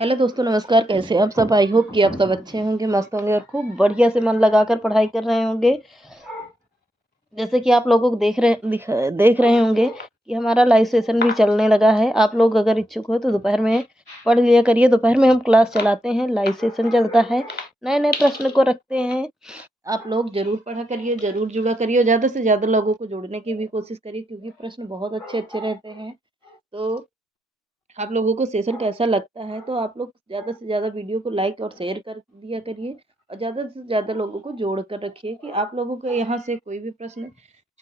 Hello दोस्तों, नमस्कार। कैसे हैं आप सब? आई होप कि आप सब अच्छे होंगे, मस्त होंगे और खूब बढ़िया से मन लगाकर पढ़ाई कर रहे होंगे। जैसे कि आप लोगों को देख रहे होंगे कि हमारा लाइव सेशन भी चलने लगा है। आप लोग अगर इच्छुक हो तो दोपहर में पढ़ लिया करिए। दोपहर में हम क्लास चलाते हैं, लाइव सेशन चलता है, नए नए प्रश्न को रखते हैं। आप लोग जरूर पढ़ा करिए, जरूर जुड़ा करिए, ज़्यादा से ज़्यादा लोगों को जोड़ने की भी कोशिश करिए, क्योंकि प्रश्न बहुत अच्छे अच्छे रहते हैं। तो आप लोगों को सेशन कैसा लगता है, तो आप लोग ज़्यादा से ज़्यादा वीडियो को लाइक और शेयर कर दिया करिए और ज़्यादा से ज़्यादा लोगों को जोड़ कर रखिए कि आप लोगों के यहाँ से कोई भी प्रश्न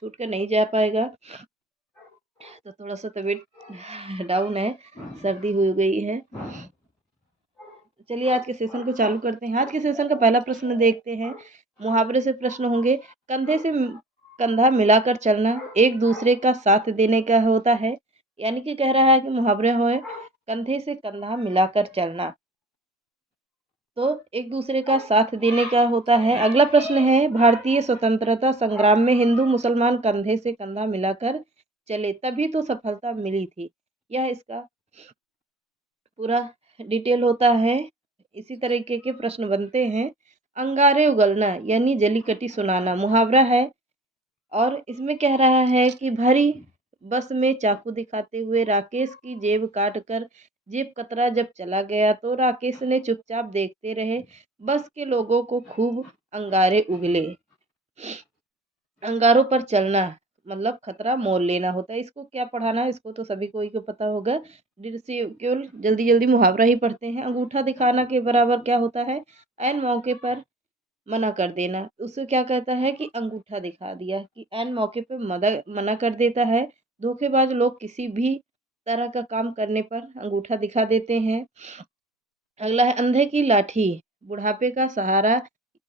छूट कर नहीं जा पाएगा। तो थोड़ा सा तबीयत डाउन है, सर्दी हो गई है। चलिए आज के सेशन को चालू करते हैं। आज के सेशन का पहला प्रश्न देखते हैं। मुहावरे से प्रश्न होंगे। कंधे से कंधा मिलाकर चलना एक दूसरे का साथ देने का होता है। यानी कि कह रहा है कि मुहावरे होए कंधे से कंधा मिलाकर चलना, तो एक दूसरे का साथ देने का होता है। अगला प्रश्न है, भारतीय स्वतंत्रता संग्राम में हिंदू मुसलमान कंधे से कंधा मिलाकर चले तभी तो सफलता मिली थी। यह इसका पूरा डिटेल होता है। इसी तरीके के प्रश्न बनते हैं। अंगारे उगलना यानी जली कटी सुनाना मुहावरा है, और इसमें कह रहा है कि भरी बस में चाकू दिखाते हुए राकेश की जेब काट कर जेब कतरा जब चला गया तो राकेश ने चुपचाप देखते रहे। बस के लोगों को खूब अंगारे उगले। अंगारों पर चलना मतलब खतरा मोल लेना होता है। इसको क्या पढ़ाना है, इसको तो सभी को ही को पता होगा। से केवल जल्दी जल्दी मुहावरा ही पढ़ते हैं। अंगूठा दिखाना के बराबर क्या होता है? ऐन मौके पर मना कर देना। उसे क्या कहता है कि अंगूठा दिखा दिया, कि ऐन मौके पे मना कर देता है। धोखेबाज लोग किसी भी तरह का काम करने पर अंगूठा दिखा देते हैं। अगला है अंधे की लाठी बुढ़ापे का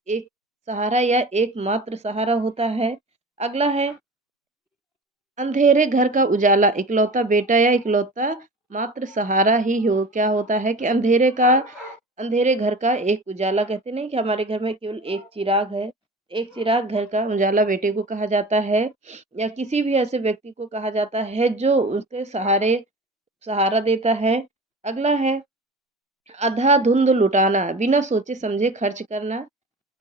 एक सहारा या एकमात्र सहारा होता है। अगला है अंधेरे घर का उजाला इकलौता बेटा या इकलौता मात्र सहारा ही हो। क्या होता है कि अंधेरे घर का एक उजाला, कहते नहीं कि हमारे घर में केवल एक चिराग है, एक चिराग घर का उजाला बेटे को कहा जाता है, या किसी भी ऐसे व्यक्ति को कहा जाता है जो उसके सहारा देता है। अगला है अंधाधुंध लुटाना बिना सोचे समझे खर्च करना।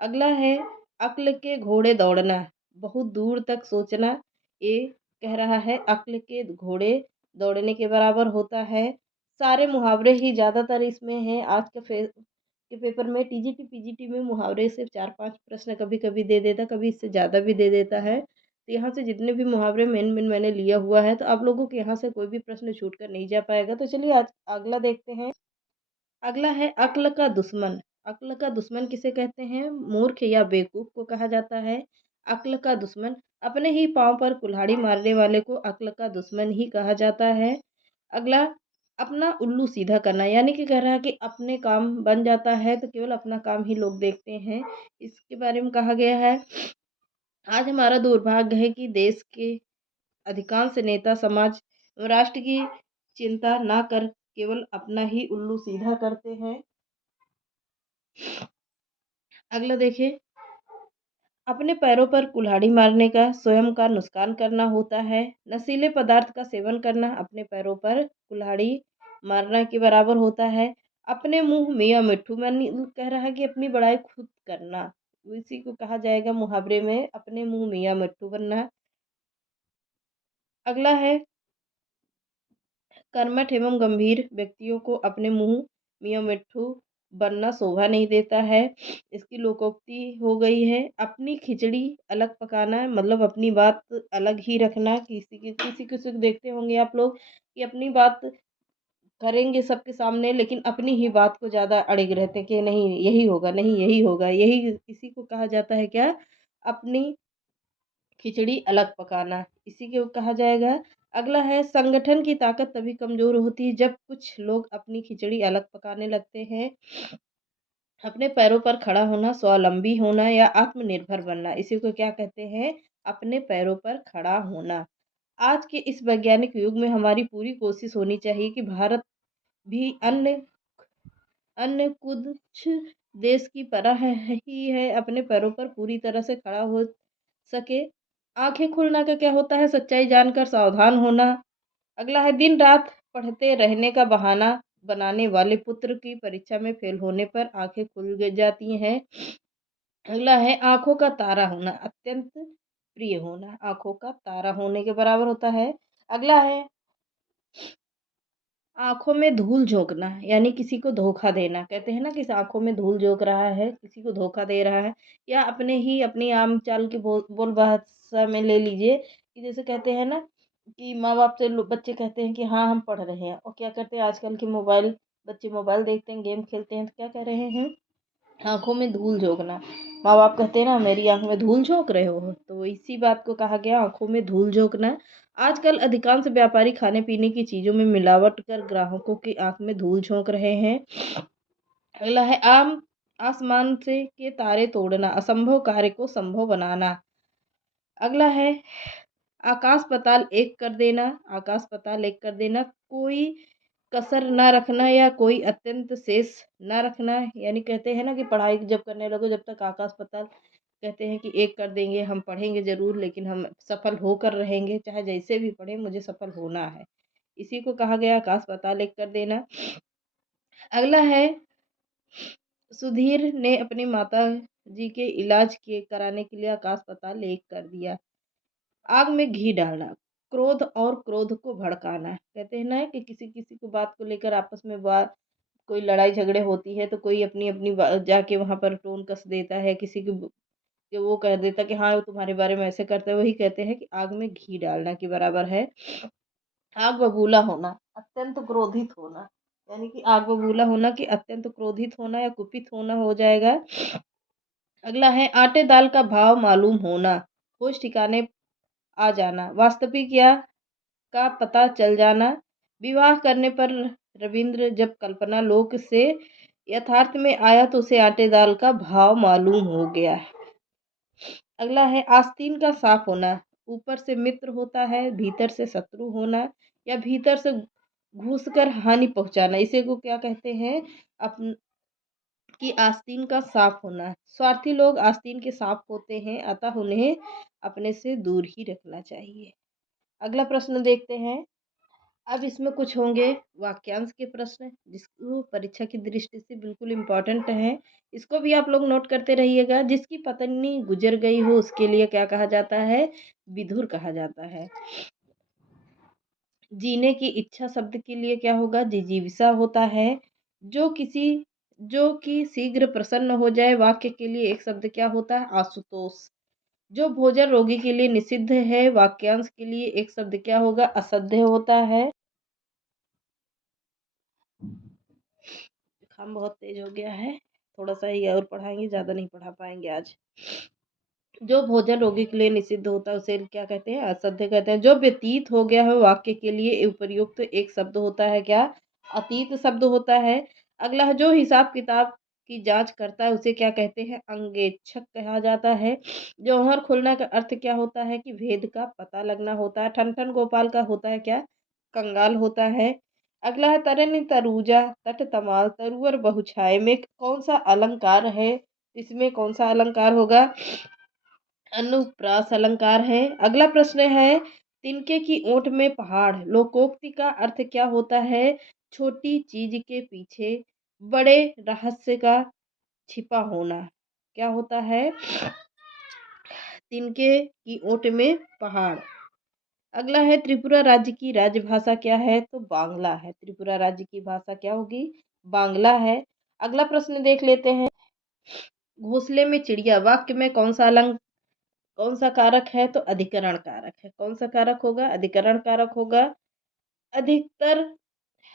अगला है अक्ल के घोड़े दौड़ना बहुत दूर तक सोचना। ये कह रहा है अक्ल के घोड़े दौड़ने के बराबर होता है। सारे मुहावरे ही ज़्यादातर इसमें हैं। आज के पेपर में टीजीटी पीजीटी में मुहावरे से 4-5 प्रश्न कभी कभी दे देता, कभी इससे ज़्यादा भी दे देता है। तो यहाँ से जितने भी मुहावरे मेन मेन मैंने लिया हुआ है, तो आप लोगों के यहाँ से कोई भी प्रश्न छूट कर नहीं जा पाएगा। तो चलिए आज अगला देखते हैं। अगला है अक्ल का दुश्मन। अक्ल का दुश्मन किसे कहते हैं? मूर्ख या बेवकूफ को कहा जाता है अक्ल का दुश्मन। अपने ही पांव पर कुल्हाड़ी मारने वाले को अक्ल का दुश्मन ही कहा जाता है। अगला अपना उल्लू सीधा करना, यानी कि कह रहा है कि अपने काम बन जाता है तो केवल अपना काम ही लोग देखते हैं, इसके बारे में कहा गया है। आज हमारा दुर्भाग्य है कि देश के अधिकांश नेता समाज राष्ट्र की चिंता ना कर केवल अपना ही उल्लू सीधा करते हैं। अगला देखिए, अपने पैरों पर कुल्हाड़ी मारने का स्वयं का नुकसान करना होता है। नशीले पदार्थ का सेवन करना अपने पैरों पर कुल्हाड़ी मारना के बराबर होता है। अपने मुंह मियाँ मिट्ठू मानी कह रहा है कि अपनी बड़ाई खुद करना, इसी को कहा जाएगा मुहावरे में अपने मुंह मियाँ मिट्ठू बनना। अगला है कर्मठ एवं गंभीर व्यक्तियों को अपने मुंह मियाँ मिट्ठू बनना शोभा नहीं देता है। इसकी लोकोक्ति हो गई है। अपनी खिचड़ी अलग पकाना मतलब अपनी बात अलग ही रखना। किसी को देखते होंगे आप लोग कि अपनी बात करेंगे सबके सामने, लेकिन अपनी ही बात को ज़्यादा अड़िग रहते हैं कि नहीं यही होगा, नहीं यही होगा, यही इसी को कहा जाता है क्या? अपनी खिचड़ी अलग पकाना, इसी को कहा जाएगा। अगला है संगठन की ताकत तभी कमजोर होती है जब कुछ लोग अपनी खिचड़ी अलग पकाने लगते हैं। अपने पैरों पर खड़ा होना, स्वावलंबी होना या आत्मनिर्भर बनना, इसी को क्या कहते हैं? अपने पैरों पर खड़ा होना। आज के इस वैज्ञानिक युग में हमारी पूरी कोशिश होनी चाहिए कि भारत भी अन्य अन्य कुछ देश की तरह ही है अपने पैरों पर पूरी तरह से खड़ा हो सके। आंखें खुलना का क्या होता है? सच्चाई जानकर सावधान होना। अगला है दिन रात पढ़ते रहने का बहाना बनाने वाले पुत्र की परीक्षा में फेल होने पर आंखें खुल जाती हैं। अगला है आंखों का तारा होना, अत्यंत प्रिय होना, आंखों का तारा होने के बराबर होता है। अगला है आँखों में धूल झोंकना, यानी किसी को धोखा देना। कहते हैं ना कि आँखों में धूल झोंक रहा है, किसी को धोखा दे रहा है, या अपने ही अपनी आम चाल की बोल भाषा में ले लीजिए कि जैसे कहते हैं ना कि माँ-बाप से लो बच्चे कहते हैं कि हाँ, हम पढ़ रहे हैं, और क्या करते हैं आजकल के बच्चे मोबाइल देखते हैं, गेम खेलते हैं, तो क्या कह रहे हैं? आँखों में धूल झोंकना। माँ-बाप कहते हैं ना मेरी आँख में धूल झोंक रहे हो, तो इसी बात को कहा गया आँखों में धूल झोंकना। आजकल अधिकांश व्यापारी खाने-पीने की चीज़ों में मिलावट कर ग्राहकों की आँख में धूल झोंक रहे हैं। अगला है आसमान से के तारे तोड़ना, असंभव कार्य को संभव बनाना। अगला है आकाश पाताल एक कर देना, आकाश पाताल एक कर देना, कोई कसर ना रखना या कोई अत्यंत शेष ना रखना। यानी कहते हैं ना कि पढ़ाई जब करने लगो जब तक आकाश पाताल कहते हैं कि एक कर देंगे, हम पढ़ेंगे ज़रूर लेकिन हम सफल होकर रहेंगे, चाहे जैसे भी पढ़ें मुझे सफल होना है। इसी को कहा गया आकाश पाताल एक कर देना। अगला है सुधीर ने अपनी माता जी के इलाज के कराने के लिए आकाश पाताल एक कर दिया। आग में घी डालना, क्रोध और क्रोध को भड़काना। कहते हैं ना कि किसी किसी को बात को लेकर आपस में बात कोई लड़ाई झगड़े होती है तो कोई अपनी अपनी जाके वहां पर टोन कस देता है, किसी की कि वो कह देता है कि हाँ वो तुम्हारे बारे में ऐसे करते हैं, वही कहते हैं कि आग में घी डालना के बराबर है। आग बबूला होना, अत्यंत क्रोधित होना, यानी कि आग बबूला होना कि अत्यंत क्रोधित होना या कुपित होना हो जाएगा। अगला है आटे दाल का भाव मालूम होना, होश ठिकाने आ जाना, वास्तविक या का पता चल जाना। विवाह करने पर रविंद्र जब कल्पना लोक से यथार्थ में आया तो उसे आटे दाल का भाव मालूम हो गया। अगला है आस्तीन का साफ होना, ऊपर से मित्र होता है भीतर से शत्रु होना, या भीतर से घुसकर हानि पहुंचाना। इसे को क्या कहते हैं? अपन की आस्तीन का साफ होना। स्वार्थी लोग आस्तीन के साफ होते हैं, अतः उन्हें अपने से दूर ही रखना चाहिए। अगला प्रश्न देखते हैं। अब इसमें कुछ होंगे वाक्यांश के प्रश्न जिसको परीक्षा की दृष्टि से बिल्कुल इम्पोर्टेंट है। इसको भी आप लोग नोट करते रहिएगा। जिसकी पत्नी गुजर गई हो उसके लिए क्या कहा जाता है? विधुर कहा जाता है। जीने की इच्छा शब्द के लिए क्या होगा? जिजीविषा होता है। जो किसी जो कि शीघ्र प्रसन्न हो जाए वाक्य के लिए एक शब्द क्या होता है? आशुतोष। जो भोजन रोगी के लिए निषिद्ध है वाक्यांश के लिए एक शब्द क्या होगा? असध्य होता है। जुकाम बहुत तेज हो गया है, थोड़ा सा ही और पढ़ाएंगे, ज़्यादा नहीं पढ़ा पाएंगे आज। जो भोजन रोगी के लिए निषिद्ध होता है उसे क्या कहते हैं? असत्य कहते हैं। जो व्यतीत हो गया है वाक्य के लिए उपयुक्त एक शब्द होता है क्या? अतीत शब्द होता है। अगला है जो हिसाब किताब की जांच करता है उसे क्या कहते हैं? अंगेक्षक कहा जाता है। जौहर खुलना का अर्थ क्या होता है? कि भेद का पता लगना होता है। ठन ठन गोपाल का होता है क्या? कंगाल होता है। अगला है तरन तरूजा तट तमाल तरुअर बहुछाय में कौन सा अलंकार है? इसमें कौन सा अलंकार होगा? अनुप्रास अलंकार है। अगला प्रश्न है तिनके की ओट में पहाड़ लोकोक्ति का अर्थ क्या होता है? छोटी चीज के पीछे बड़े रहस्य का छिपा होना। क्या होता है? तिनके की ओट में पहाड़। अगला है त्रिपुरा राज्य की राजभाषा क्या है? तो बांग्ला है। त्रिपुरा राज्य की भाषा क्या होगी? बांग्ला है। अगला प्रश्न देख लेते हैं। घोंसले में चिड़िया वाक्य में कौन सा कारक है? तो अधिकरण कारक है। कौन सा कारक होगा? अधिकरण कारक होगा। अधिकतर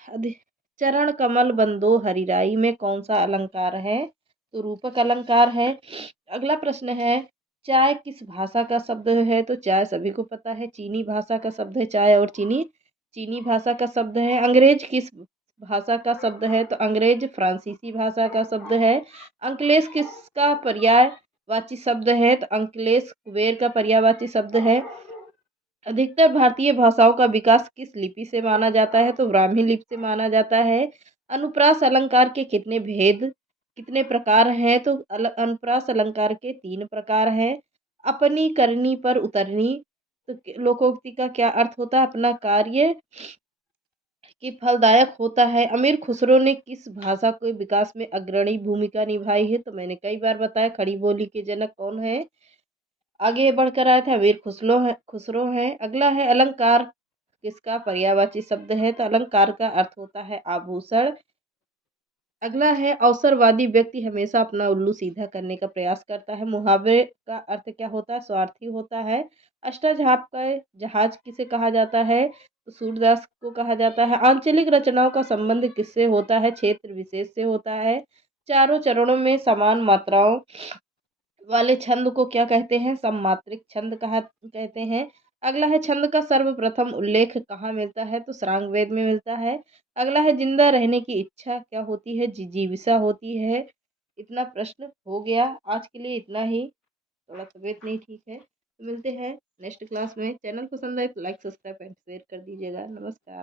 अधि चरण कमल बंदो हरिराई में कौन सा अलंकार है? तो रूपक अलंकार है। अगला प्रश्न है चाय किस भाषा का शब्द है? तो चाय सभी को पता है चीनी भाषा का शब्द है। चाय और चीनी चीनी भाषा का शब्द है। अंग्रेज किस भाषा का शब्द है? तो अंग्रेज फ्रांसीसी भाषा का शब्द है। अंकलेश किसका पर्यायवाची शब्द है? तो अंकलेश कुबेर का पर्यायवाची शब्द है। अधिकतर भारतीय भाषाओं का विकास किस लिपि से माना जाता है? तो ब्राह्मी लिपि से माना जाता है। अनुप्रास अलंकार के कितने प्रकार हैं? तो अनुप्रास अलंकार के 3 प्रकार हैं। अपनी करनी पर उतरनी, तो लोकोक्ति का क्या अर्थ होता है? अपना कार्य कि फलदायक होता है। अमीर खुसरो ने किस भाषा के विकास में अग्रणी भूमिका निभाई है? तो मैंने कई बार बताया, खड़ी बोली के जनक कौन है? आगे बढ़कर आया था, अमीर खुसरो है। अगला है, अलंकार किसका पर्यायवाची शब्द है? तो अलंकार का अर्थ होता है आभूषण। अगला है, अवसरवादी व्यक्ति हमेशा अपना उल्लू सीधा करने का प्रयास करता है। मुहावरे का अर्थ क्या होता है? स्वार्थी होता है। अष्टधाप का जहाज किसे कहा जाता है? तो सूरदास को कहा जाता है। आंचलिक रचनाओं का संबंध किससे होता है? क्षेत्र विशेष से होता है। चारों चरणों में समान मात्राओं वाले छंद को क्या कहते हैं? सममात्रिक छंद कहा कहते हैं। अगला है, छंद का सर्वप्रथम उल्लेख कहाँ मिलता है? तो सारंग वेद में मिलता है। अगला है, जिंदा रहने की इच्छा क्या होती है? जिजीविषा होती है। इतना प्रश्न हो गया, आज के लिए इतना ही। थोड़ा तबीयत नहीं ठीक है, तो मिलते हैं नेक्स्ट क्लास में। चैनल पसंद आए तो लाइक सब्सक्राइब एंड शेयर कर दीजिएगा। नमस्कार।